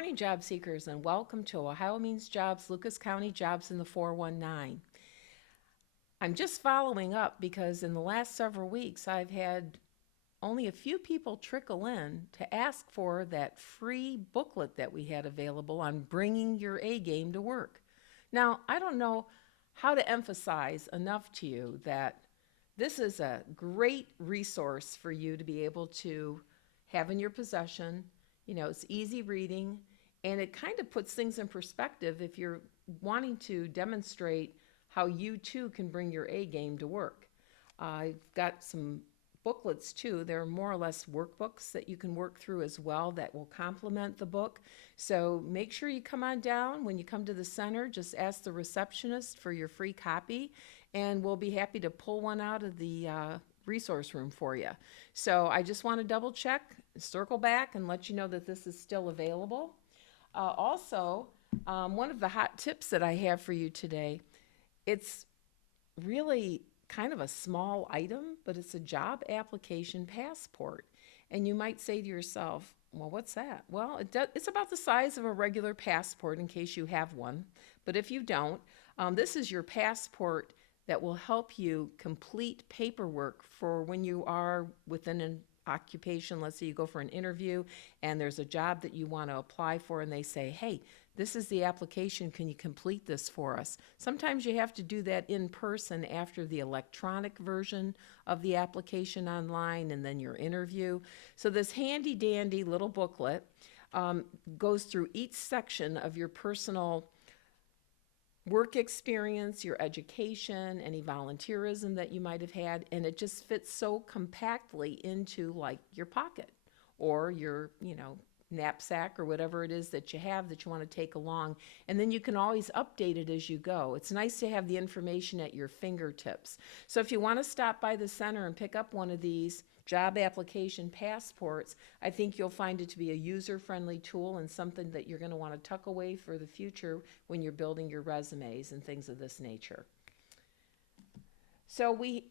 morning, job seekers, and welcome to OhioMeansJobs, Lucas County Jobs in the 419. I'm just following up because in the last several weeks I've had only a few people trickle in to ask for that free booklet that we had available on bringing your A game to work. Now, I don't know how to emphasize enough to you that this is a great resource for you to be able to have in your possession. It's easy reading, and it kind of puts things in perspective if you're wanting to demonstrate how you too can bring your A game to work. I've got some booklets too. They're more or less workbooks that you can work through as well that will complement the book. So make sure you come on down. When you come to the center, just ask the receptionist for your free copy, and we'll be happy to pull one out of the resource room for you. So I just want to double check, circle back, and let you know that this is still available. Also, one of the hot tips that I have for you today, it's really kind of a small item, but it's a job application passport. And you might say to yourself, well, what's that? Well, it's about the size of a regular passport in case you have one. But if you don't, this is your passport that will help you complete paperwork for when you are within an occupation. Let's say you go for an interview and there's a job that you want to apply for, and they say, hey, this is the application, can you complete this for us? Sometimes you have to do that in person after the electronic version of the application online and then your interview. So this handy dandy little booklet goes through each section of your personal work experience, your education, any volunteerism that you might have had, and it just fits so compactly into like your pocket or your, knapsack or whatever it is that you have that you want to take along. And then you can always update it as you go. It's nice to have the information at your fingertips. So if you want to stop by the center and pick up one of these job application passports, I think you'll find it to be a user-friendly tool and something that you're going to want to tuck away for the future when you're building your resumes and things of this nature. So we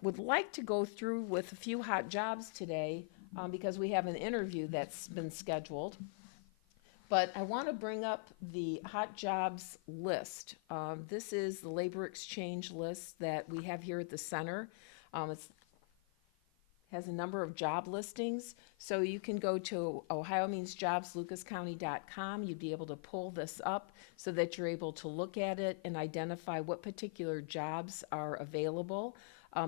would like to go through with a few hot jobs today because we have an interview that's been scheduled. But I want to bring up the hot jobs list. This is the labor exchange list that we have here at the center. It has a number of job listings. So you can go to OhioMeansJobs, You'd be able to pull this up so that you're able to look at it and identify what particular jobs are available.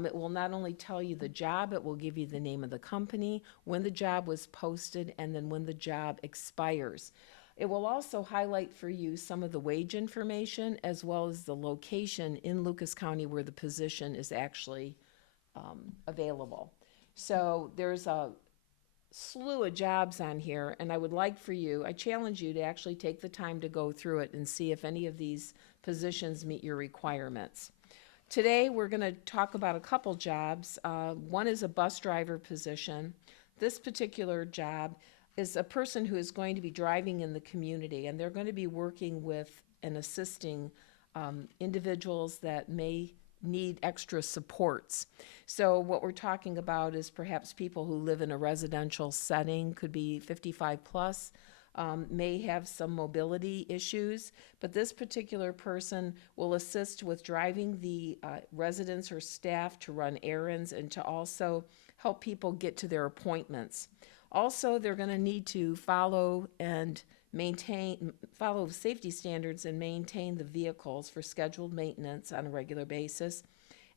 It will not only tell you the job, it will give you the name of the company, when the job was posted, and then when the job expires. It will also highlight for you some of the wage information as well as the location in Lucas County where the position is actually available. So there's a slew of jobs on here, and I challenge you to actually take the time to go through it and see if any of these positions meet your requirements. Today we're going to talk about a couple jobs. One is a bus driver position. This particular job is a person who is going to be driving in the community, and they're going to be working with and assisting individuals that may need extra supports. So what we're talking about is perhaps people who live in a residential setting, could be 55 plus, may have some mobility issues, but this particular person will assist with driving the residents or staff to run errands and to also help people get to their appointments. Also, they're going to need to follow safety standards and maintain the vehicles for scheduled maintenance on a regular basis,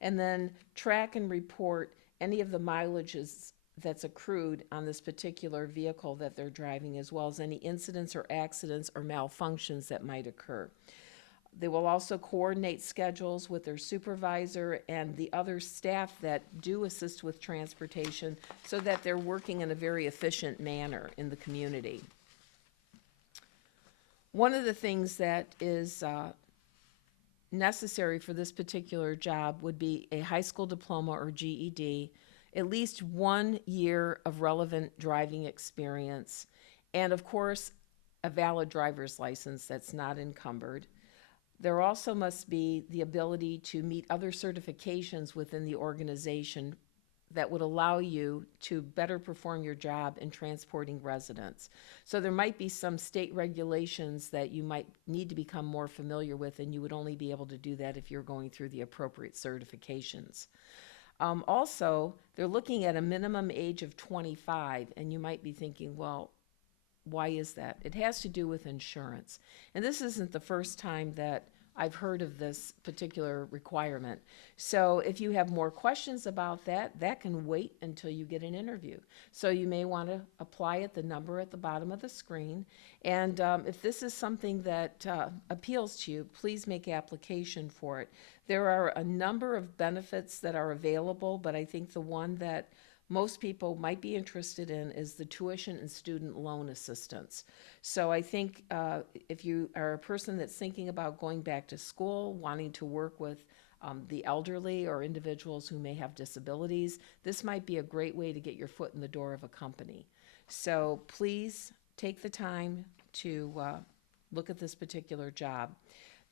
and then track and report any of the mileages that's accrued on this particular vehicle that they're driving, as well as any incidents or accidents or malfunctions that might occur. They will also coordinate schedules with their supervisor and the other staff that do assist with transportation so that they're working in a very efficient manner in the community. One of the things that is necessary for this particular job would be a high school diploma or GED, at least 1 year of relevant driving experience, and of course, a valid driver's license that's not encumbered. There also must be the ability to meet other certifications within the organization that would allow you to better perform your job in transporting residents. So there might be some state regulations that you might need to become more familiar with, and you would only be able to do that if you're going through the appropriate certifications. Also, they're looking at a minimum age of 25, and you might be thinking, well, why is that? It has to do with insurance. And this isn't the first time that I've heard of this particular requirement. So if you have more questions about that, that can wait until you get an interview. So you may want to apply at the number at the bottom of the screen. And if this is something that appeals to you, please make application for it. There are a number of benefits that are available, but I think the one that most people might be interested in is the tuition and student loan assistance. So I think if you are a person that's thinking about going back to school, wanting to work with the elderly or individuals who may have disabilities, this might be a great way to get your foot in the door of a company. So please take the time to look at this particular job.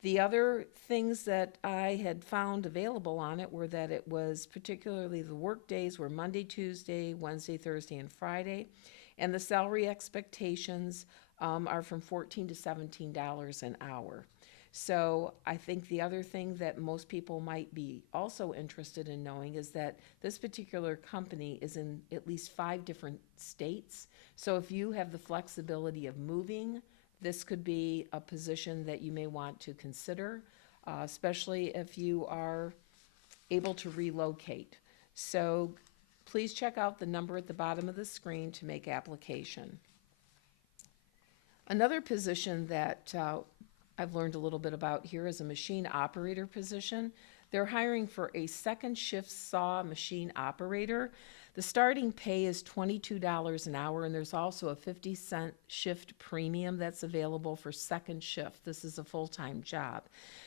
The other things that I had found available on it were that it was particularly the work days were Monday, Tuesday, Wednesday, Thursday, and Friday. And the salary expectations are from $14 to $17 an hour. So I think the other thing that most people might be also interested in knowing is that this particular company is in at least 5 different states. So if you have the flexibility of moving, this could be a position that you may want to consider, especially if you are able to relocate. So please check out the number at the bottom of the screen to make application. Another position that I've learned a little bit about here is a machine operator position. They're hiring for a second shift saw machine operator. The starting pay is $22 an hour, and there's also a 50-cent shift premium that's available for second shift. This is a full-time job.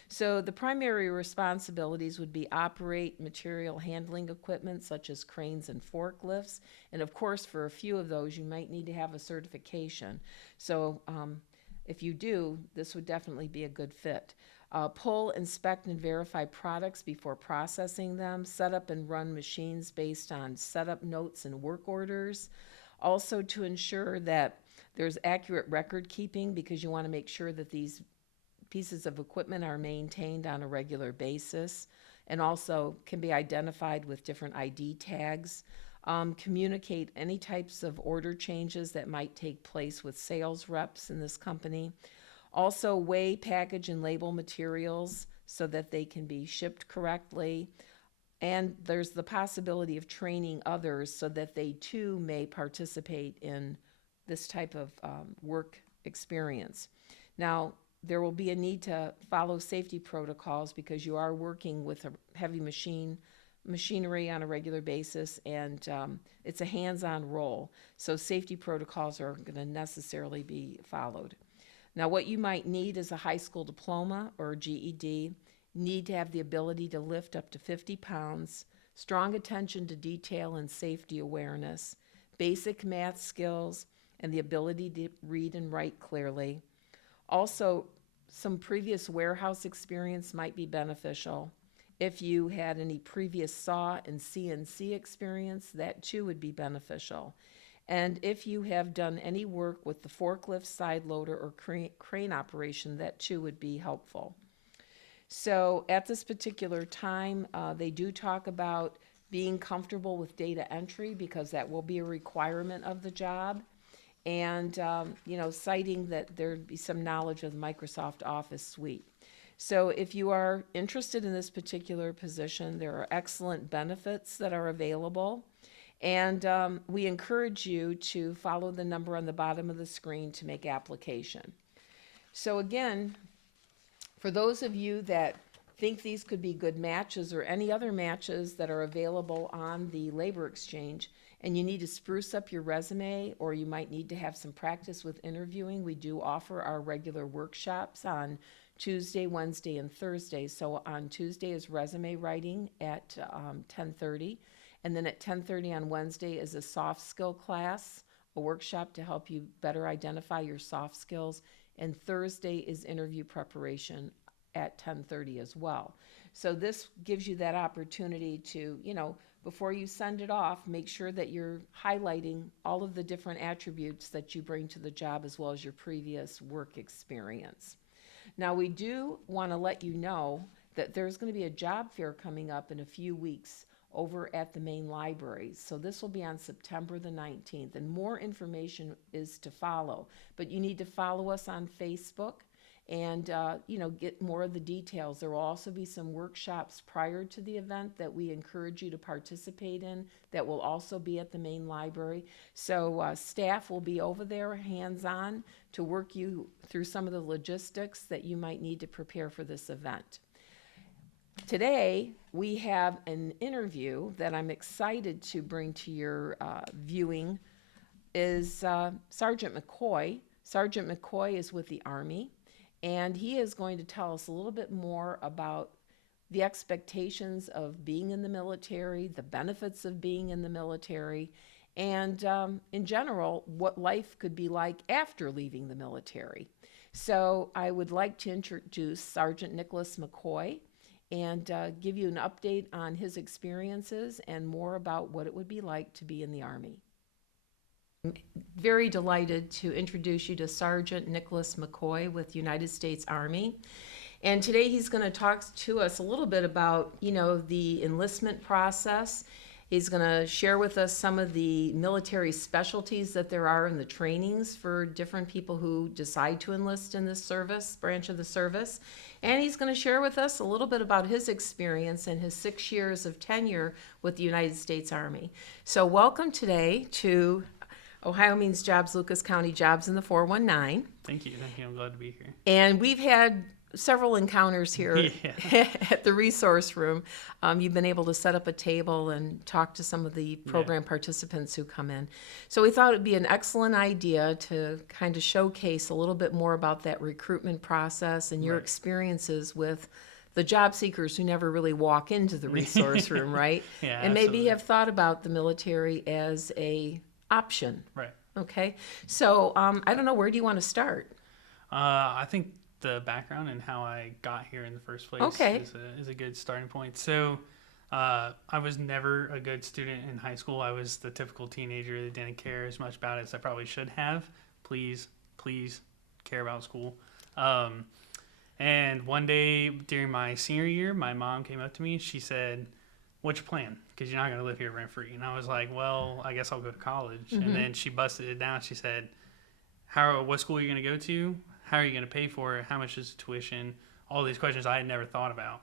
So the primary responsibilities would be operate material handling equipment such as cranes and forklifts. And of course, for a few of those, you might need to have a certification. So if you do, this would definitely be a good fit. Pull, inspect, and verify products before processing them. Set up and run machines based on setup notes and work orders. Also to ensure that there's accurate record keeping, because you want to make sure that these pieces of equipment are maintained on a regular basis and also can be identified with different ID tags. Communicate any types of order changes that might take place with sales reps in this company. Also weigh, package, and label materials so that they can be shipped correctly. And there's the possibility of training others so that they too may participate in this type of work experience. Now, there will be a need to follow safety protocols because you are working with a heavy machinery on a regular basis, and it's a hands-on role. So safety protocols are going to necessarily be followed. Now, what you might need is a high school diploma or GED, need to have the ability to lift up to 50 pounds, strong attention to detail and safety awareness, basic math skills, and the ability to read and write clearly. Also, some previous warehouse experience might be beneficial. If you had any previous saw and CNC experience, that too would be beneficial. And if you have done any work with the forklift, side loader, or crane operation, that too would be helpful. So at this particular time, they do talk about being comfortable with data entry because that will be a requirement of the job. And, citing that there'd be some knowledge of the Microsoft Office suite. So if you are interested in this particular position, there are excellent benefits that are available. And we encourage you to follow the number on the bottom of the screen to make application. So again, for those of you that think these could be good matches or any other matches that are available on the labor exchange, and you need to spruce up your resume or you might need to have some practice with interviewing, we do offer our regular workshops on Tuesday, Wednesday, and Thursday. So on Tuesday is resume writing at 10:30. And then at 10:30 on Wednesday is a soft skill class, a workshop to help you better identify your soft skills. And Thursday is interview preparation at 10:30 as well. So this gives you that opportunity to, before you send it off, make sure that you're highlighting all of the different attributes that you bring to the job as well as your previous work experience. Now, we do want to let you know that there's going to be a job fair coming up in a few weeks over at the main library. So this will be on September the 19th, and more information is to follow. But you need to follow us on Facebook and get more of the details. There will also be some workshops prior to the event that we encourage you to participate in that will also be at the main library. So staff will be over there hands-on to work you through some of the logistics that you might need to prepare for this event. Today, we have an interview that I'm excited to bring to your viewing is Sergeant McCoy. Sergeant McCoy is with the Army, and he is going to tell us a little bit more about the expectations of being in the military, the benefits of being in the military, and in general, what life could be like after leaving the military. So I would like to introduce Sergeant Nicholas McCoy and give you an update on his experiences and more about what it would be like to be in the Army. I'm very delighted to introduce you to Sergeant Nicholas McCoy with United States Army. And today he's going to talk to us a little bit about, the enlistment process. He's going to share with us some of the military specialties that there are in the trainings for different people who decide to enlist in this branch of the service. And he's going to share with us a little bit about his experience and his 6 years of tenure with the United States Army. So welcome today to OhioMeansJobs, Lucas County Jobs in the 419. Thank you. I'm glad to be here. And we've had several encounters here at the resource room. You've been able to set up a table and talk to some of the program participants who come in. So we thought it'd be an excellent idea to kind of showcase a little bit more about that recruitment process and your experiences with the job seekers who never really walk into the resource room, right? And maybe have thought about the military as a option. Right. Okay. So I don't know, where do you want to start? I think the background and how I got here in the first place is a good starting point. So I was never a good student in high school. I was the typical teenager that didn't care as much about it as I probably should have. Please care about school. And one day during my senior year, my mom came up to me. She said, "What's your plan? Because you're not going to live here rent-free." And I was like, well, I guess I'll go to college. Mm-hmm. And then she busted it down. She said, what school are you going to go to? How are you going to pay for it? How much is the tuition? All these questions I had never thought about.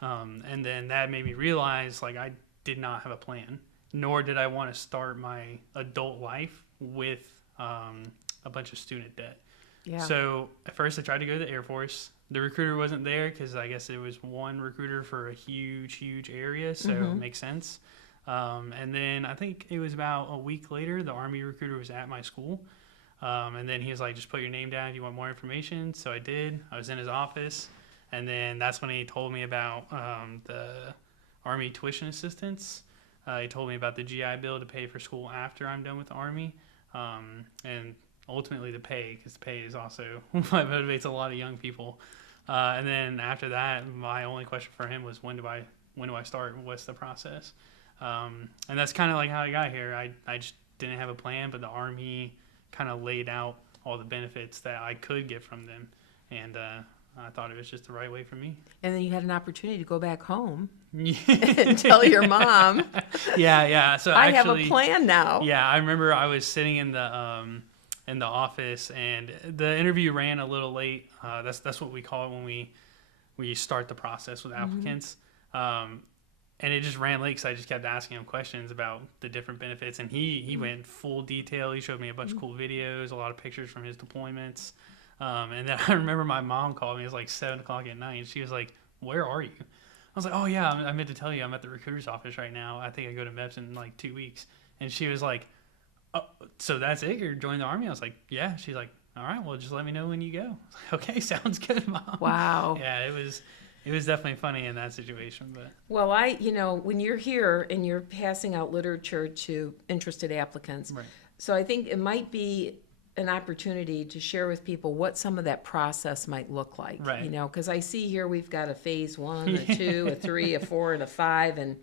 And then that made me realize, I did not have a plan, nor did I want to start my adult life with a bunch of student debt. Yeah. So at first I tried to go to the Air Force. The recruiter wasn't there because I guess it was one recruiter for a huge area, so it makes sense. And then I think it was about a week later, the Army recruiter was at my school. And then he was like, "Just put your name down if you want more information." So I did. I was in his office. And then that's when he told me about the Army tuition assistance. He told me about the GI Bill to pay for school after I'm done with the Army. And ultimately the pay, because the pay is also what motivates a lot of young people. And then after that, my only question for him was, when do I start? What's the process? And that's kind of like how I got here. I just didn't have a plan, but the Army kind of laid out all the benefits that I could get from them. And I thought it was just the right way for me. And then you had an opportunity to go back home and tell your mom. Yeah. So I have a plan now. Yeah, I remember I was sitting in the office, and the interview ran a little late. That's what we call it when we start the process with applicants. And it just ran late because I just kept asking him questions about the different benefits. And he went full detail. He showed me a bunch of cool videos, a lot of pictures from his deployments. And then I remember my mom called me. It was like 7 o'clock at night. And she was like, "Where are you?" I was like, "Oh, yeah, I meant to tell you. I'm at the recruiter's office right now. I think I go to MEPS in like 2 weeks." And she was like, "Oh, so that's it? You're joining the Army?" I was like, "Yeah." She's like, "All right, well, just let me know when you go." I was like, "Okay, sounds good, Mom." Wow. Yeah, it was definitely funny in that situation. But well, when you're here and you're passing out literature to interested applicants, right. So I think it might be an opportunity to share with people what some of that process might look like. Right. Because I see here we've got a phase 1, a 2, a 3, a 4, and a 5, and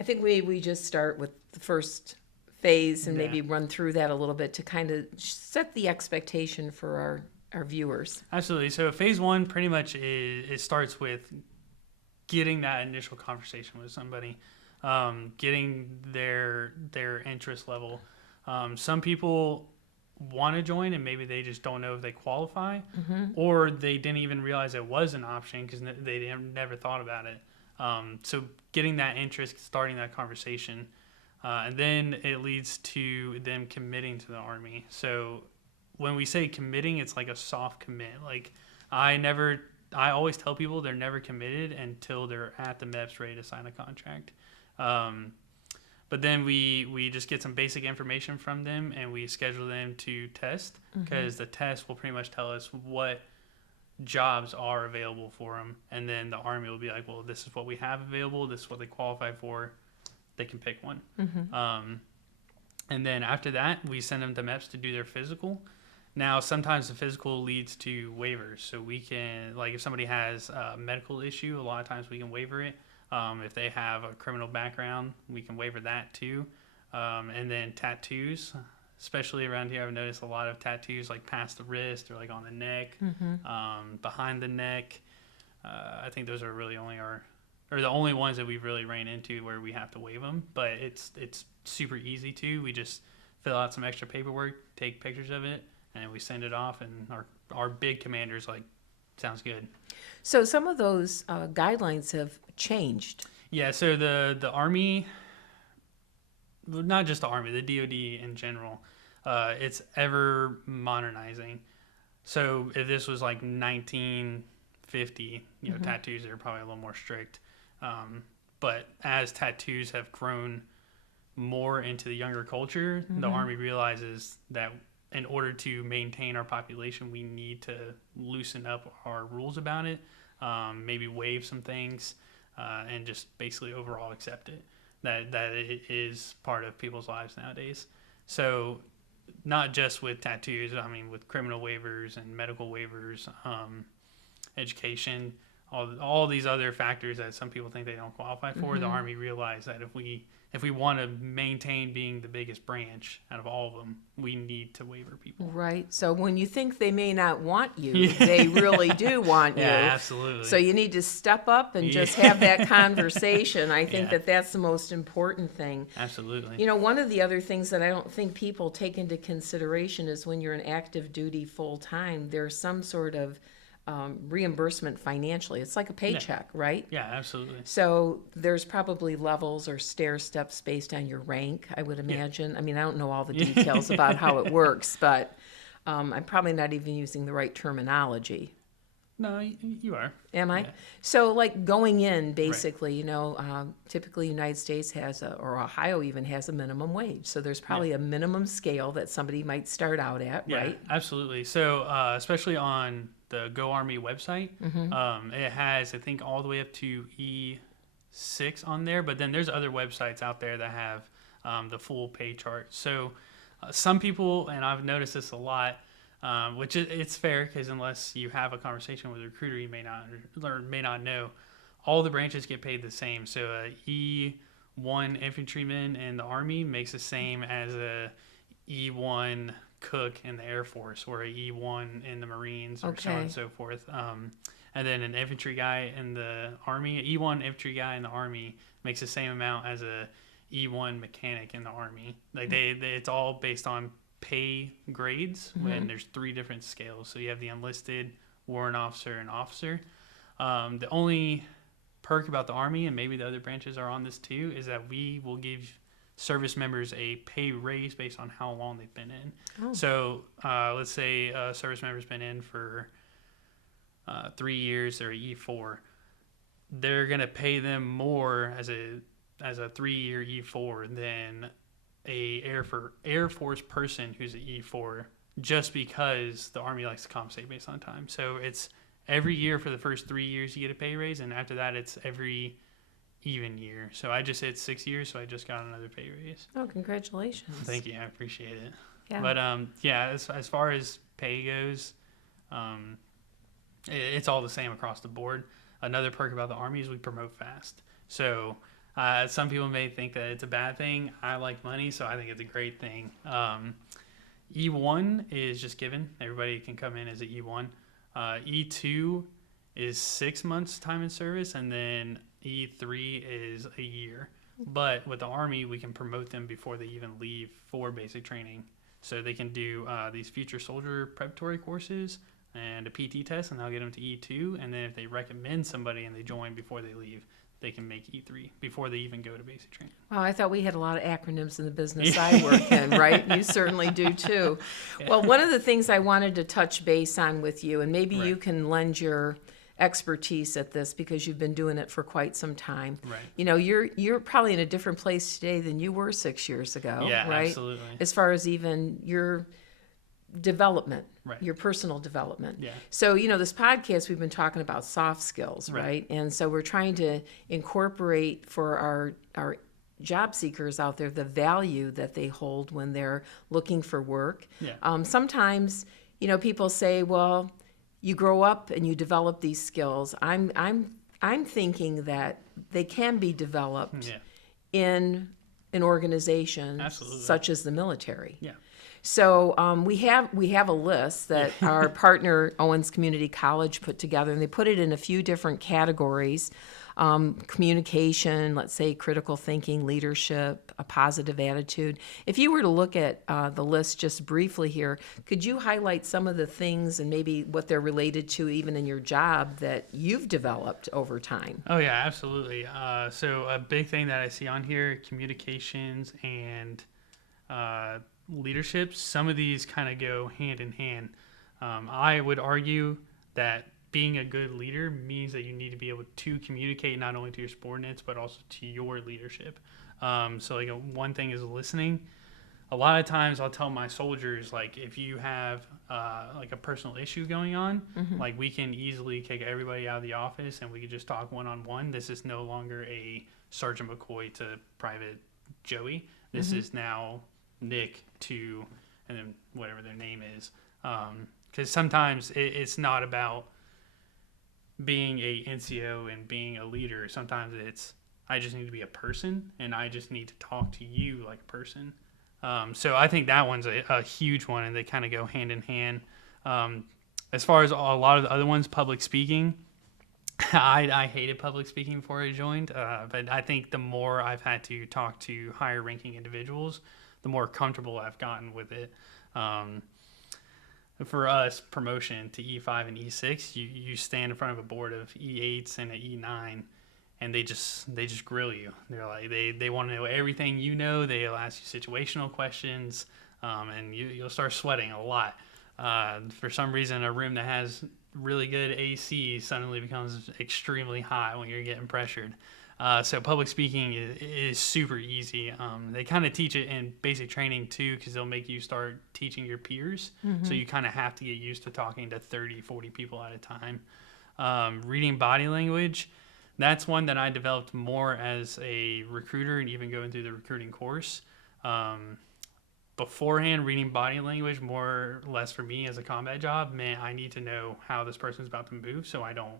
I think we just start with the first phase and Yeah. maybe run through that a little bit to kind of set the expectation for our viewers. Absolutely. So phase one pretty much it starts with getting that initial conversation with somebody, getting their interest level. Some people want to join and maybe they just don't know if they qualify, or they didn't even realize it was an option because they never thought about it. So getting that interest, starting that conversation, and then it leads to them committing to the Army. So when we say committing, it's like a soft commit. Like I always tell people they're never committed until they're at the MEPS ready to sign a contract. But then we just get some basic information from them and we schedule them to test, because the test will pretty much tell us what jobs are available for them. And then the Army will be like, well, this is what we have available. This is what they qualify for. They can pick one. And then after that, we send them to MEPS to do their physical. Now, sometimes the physical leads to waivers. So we can, like if somebody has a medical issue, a lot of times we can waiver it. If they have a criminal background, we can waiver that too. And then tattoos, especially around here, I've noticed a lot of tattoos like past the wrist or like on the neck, behind the neck. I think those are really the only ones that we've really ran into where we have to waive them. But it's super easy to. We just fill out some extra paperwork, take pictures of it, and we send it off. And our big commander's like, sounds good. So some of those guidelines have changed. Yeah, so the Army, not just the Army, the DoD in general, it's ever modernizing. So if this was like 1950, tattoos are probably a little more strict. But as tattoos have grown more into the younger culture, the Army realizes that in order to maintain our population, we need to loosen up our rules about it, maybe waive some things, and just basically overall accept it, that it is part of people's lives nowadays. So not just with tattoos, I mean with criminal waivers and medical waivers, education, all these other factors that some people think they don't qualify for, the Army realized that if we want to maintain being the biggest branch out of all of them, we need to waiver people. Right. So when you think they may not want you, they really do want you. Yeah, absolutely. So you need to step up and just have that conversation. I think that that's the most important thing. Absolutely. One of the other things that I don't think people take into consideration is when you're in active duty full time, there's some sort of reimbursement financially. It's like a paycheck, right? Yeah, absolutely. So there's probably levels or stair steps based on your rank, I would imagine. I mean, I don't know all the details about how it works, but I'm probably not even using the right terminology. No, you are. Am I? Yeah. So like going in, basically, typically United States has or Ohio even has a minimum wage. So there's probably a minimum scale that somebody might start out at, right? Yeah, absolutely. So especially on the Go Army website, it has, I think, all the way up to E6 on there. But then there's other websites out there that have the full pay chart. So some people, and I've noticed this a lot, which it's fair because unless you have a conversation with a recruiter, you may not know. All the branches get paid the same. So a E1 infantryman in the Army makes the same as a E1 cook in the Air Force or a E1 in the Marines or so on and so forth. And then an infantry guy in the Army, an E1 infantry guy in the Army makes the same amount as a E1 mechanic in the Army. Like it's all based on pay grades when there's 3 different scales. So you have the enlisted, warrant officer, and officer. The only perk about the Army, and maybe the other branches are on this too, is that we will give service members a pay raise based on how long they've been in. So let's say a service member's been in for 3 years, they're E4. They're going to pay them more as a 3-year E4 than a Air Force person who's an E4, just because the Army likes to compensate based on time. So it's every year for the first 3 years you get a pay raise, and after that it's every even year. So I just hit 6 years, so I just got another pay raise. Oh, congratulations. Thank you. I appreciate it. Yeah. But as far as pay goes, it's all the same across the board. Another perk about the Army is we promote fast. So Some people may think that it's a bad thing. I like money, so I think it's a great thing. E1 is just given. Everybody can come in as an E1. E2 is 6 months time in service, and then E3 is a year. But with the Army, we can promote them before they even leave for basic training. So they can do these future soldier preparatory courses and a PT test, and they'll get them to E2. And then if they recommend somebody and they join before they leave, they can make E3 before they even go to basic training. Well, I thought we had a lot of acronyms in the business I work in, right? You certainly do too. Well, one of the things I wanted to touch base on with you, and maybe you can lend your expertise at this because you've been doing it for quite some time. Right. You know, you're probably in a different place today than you were 6 years ago, Yeah, right? absolutely. As far as even your development, Right. your personal development. Yeah. So, you know, this podcast, we've been talking about soft skills, right? And so we're trying to incorporate for our job seekers out there the value that they hold when they're looking for work. Yeah. Sometimes, you know, people say, well, you grow up and you develop these skills. I'm thinking that they can be developed in an organization such as the military. Yeah. So we have a list that our partner Owens Community College put together, and they put it in a few different categories. Communication, let's say critical thinking, leadership, a positive attitude. If you were to look at the list just briefly here, could you highlight some of the things and maybe what they're related to even in your job that you've developed over time? Oh, yeah, absolutely. So a big thing that I see on here, communications and leadership, some of these kind of go hand in hand. I would argue that being a good leader means that you need to be able to communicate not only to your subordinates but also to your leadership. So like one thing is listening. A lot of times I'll tell my soldiers, like, if you have like a personal issue going on, like we can easily kick everybody out of the office and we can just talk one-on-one. This is no longer a Sergeant McCoy to Private Joey. This is now Nick to, and then whatever their name is. Because sometimes it's not about being a NCO and being a leader. Sometimes it's, I just need to be a person and I just need to talk to you like a person. So I think that one's a huge one, and they kind of go hand in hand. As far as a lot of the other ones, public speaking, I hated public speaking before I joined, but I think the more I've had to talk to higher ranking individuals, the more comfortable I've gotten with it. For us, promotion to E5 and E6, you stand in front of a board of E8s and an E9, and they just grill you. They're like, they want to know everything you know. They'll ask you situational questions, and you'll start sweating a lot. For some reason, a room that has really good AC suddenly becomes extremely hot when you're getting pressured. So public speaking is super easy. They kind of teach it in basic training too, because they'll make you start teaching your peers. So you kind of have to get used to talking to 30, 40 people at a time. Reading body language, that's one that I developed more as a recruiter and even going through the recruiting course. Beforehand, reading body language, more or less for me as a combat job, meant I need to know how this person's about to move so I don't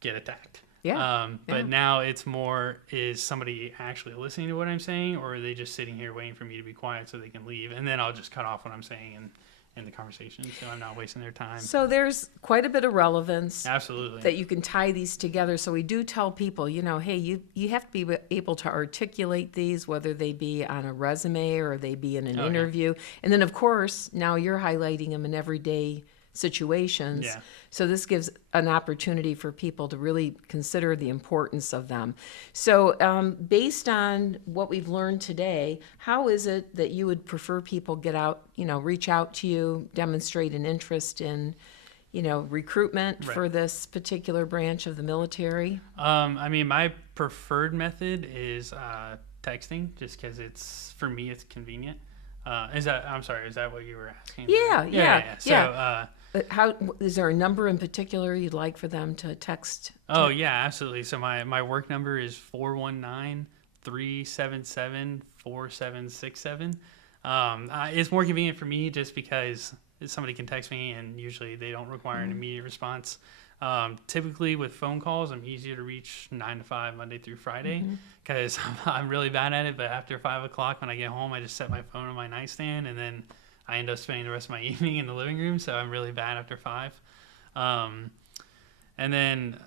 get attacked. But now it's more, is somebody actually listening to what I'm saying, or are they just sitting here waiting for me to be quiet so they can leave? And then I'll just cut off what I'm saying in the conversation, so I'm not wasting their time. So there's quite a bit of relevance. Absolutely. That you can tie these together. So we do tell people, you know, hey, you have to be able to articulate these, whether they be on a resume or they be in an interview. And then, of course, now you're highlighting them in everyday situations. So this gives an opportunity for people to really consider the importance of them. So based on what we've learned today, how is it that you would prefer people get out, you know, reach out to you, demonstrate an interest in, you know, recruitment for this particular branch of the military? I mean, my preferred method is texting, just because for me, it's convenient. Is that what you were asking? Yeah. So, how is there a number in particular you'd like for them to text? Oh yeah, absolutely. So my work number is 419-377-4767. It's more convenient for me just because somebody can text me, and usually they don't require an immediate response. Typically with phone calls, I'm easier to reach 9 to 5, Monday through Friday, because I'm really bad at it. But after 5 o'clock when I get home, I just set my phone on my nightstand, and then I end up spending the rest of my evening in the living room. So I'm really bad after 5. And then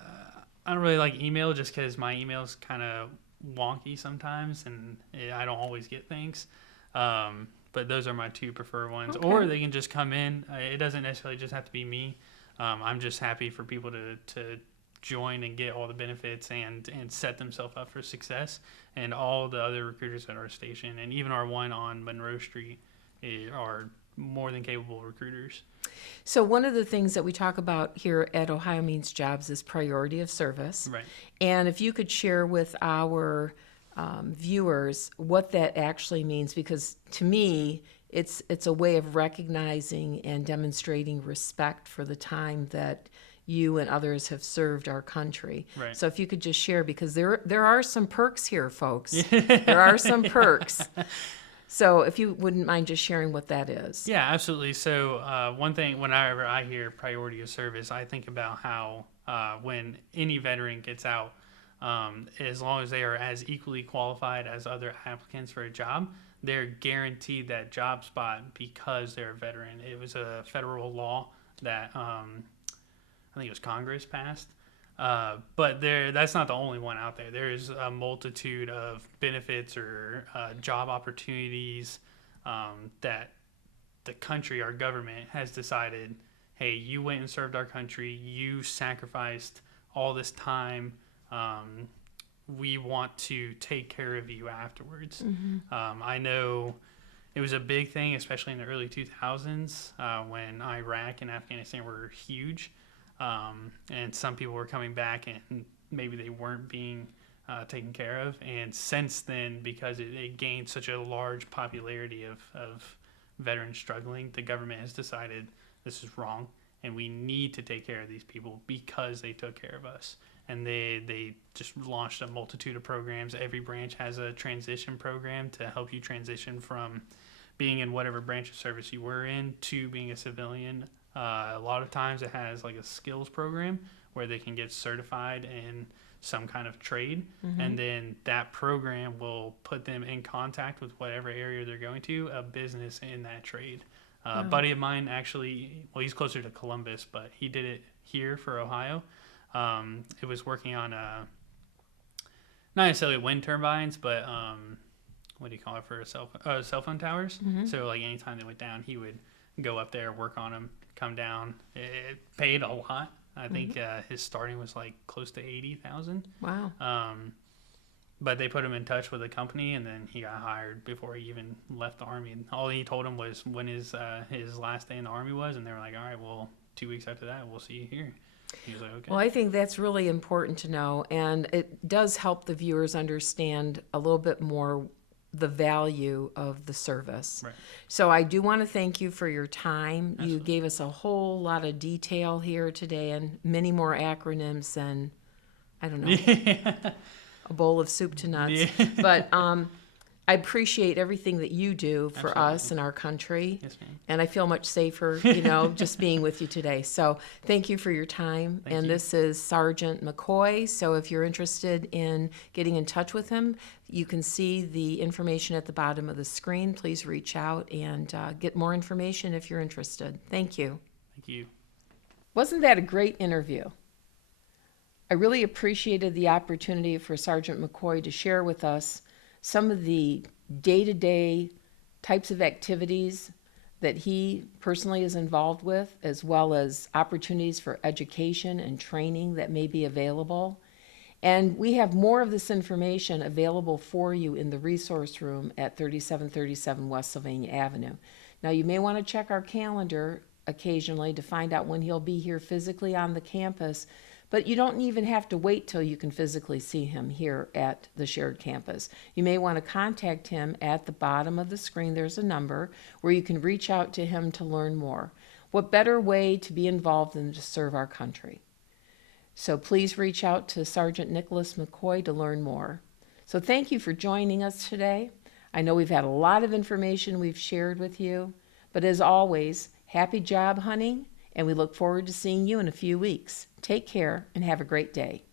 I don't really like email just because my email's kind of wonky sometimes, and I don't always get things. But those are my two preferred ones. Okay. Or they can just come in. It doesn't necessarily just have to be me. I'm just happy for people to join and get all the benefits and set themselves up for success. And all the other recruiters at our station, and even our one on Monroe Street, are more than capable recruiters. So one of the things that we talk about here at OhioMeansJobs is priority of service. Right. And if you could share with our viewers what that actually means, because to me, it's a way of recognizing and demonstrating respect for the time that you and others have served our country. Right. So if you could just share, because there are some perks here, folks. There are some perks. So if you wouldn't mind just sharing what that is. Yeah, absolutely. So one thing, whenever I hear priority of service, I think about how when any veteran gets out, as long as they are as equally qualified as other applicants for a job, they're guaranteed that job spot because they're a veteran. It was a federal law that I think it was Congress passed. But that's not the only one out there. There's a multitude of benefits or job opportunities that the country, our government, has decided, hey, you went and served our country. You sacrificed all this time. We want to take care of you afterwards. I know it was a big thing, especially in the early 2000s when Iraq and Afghanistan were huge. And some people were coming back and maybe they weren't being taken care of. And since then, because it gained such a large popularity of veterans struggling, the government has decided this is wrong and we need to take care of these people because they took care of us. And they just launched a multitude of programs. Every branch has a transition program to help you transition from being in whatever branch of service you were in to being a civilian. A lot of times it has like a skills program where they can get certified in some kind of trade. And then that program will put them in contact with whatever area they're going to, a business in that trade. A buddy of mine actually, well, he's closer to Columbus, but he did it here for Ohio. It was working on not necessarily wind turbines, but what do you call it for cell phone towers? So like anytime they went down, he would go up there, work on them, come down. It paid a lot. I think his starting was like close to $80,000. Wow. But they put him in touch with a company, and then he got hired before he even left the Army. And all he told him was when his last day in the Army was, and they were like, all right, well, 2 weeks after that, we'll see you here. He was like, okay. Well, I think that's really important to know, and it does help the viewers understand a little bit more the value of the service. Right. So I do want to thank you for your time. Absolutely. You gave us a whole lot of detail here today and many more acronyms than, I don't know, a bowl of soup to nuts. But I appreciate everything that you do for Absolutely. us and our country. Yes, ma'am. And I feel much safer, just being with you today. So thank you for your time. Thank and you. This is Sergeant McCoy. So if you're interested in getting in touch with him, you can see the information at the bottom of the screen. Please reach out and get more information if you're interested. Thank you. Thank you. Wasn't that a great interview? I really appreciated the opportunity for Sergeant McCoy to share with us some of the day-to-day types of activities that he personally is involved with, as well as opportunities for education and training that may be available. And we have more of this information available for you in the resource room at 3737 West Sylvania Avenue. Now, you may want to check our calendar occasionally to find out when he'll be here physically on the campus, but you don't even have to wait till you can physically see him here at the shared campus. You may want to contact him at the bottom of the screen. There's a number where you can reach out to him to learn more. What better way to be involved than to serve our country? So please reach out to Sergeant Nicholas McCoy to learn more. So thank you for joining us today. I know we've had a lot of information we've shared with you, but as always, happy job hunting and we look forward to seeing you in a few weeks. Take care and have a great day.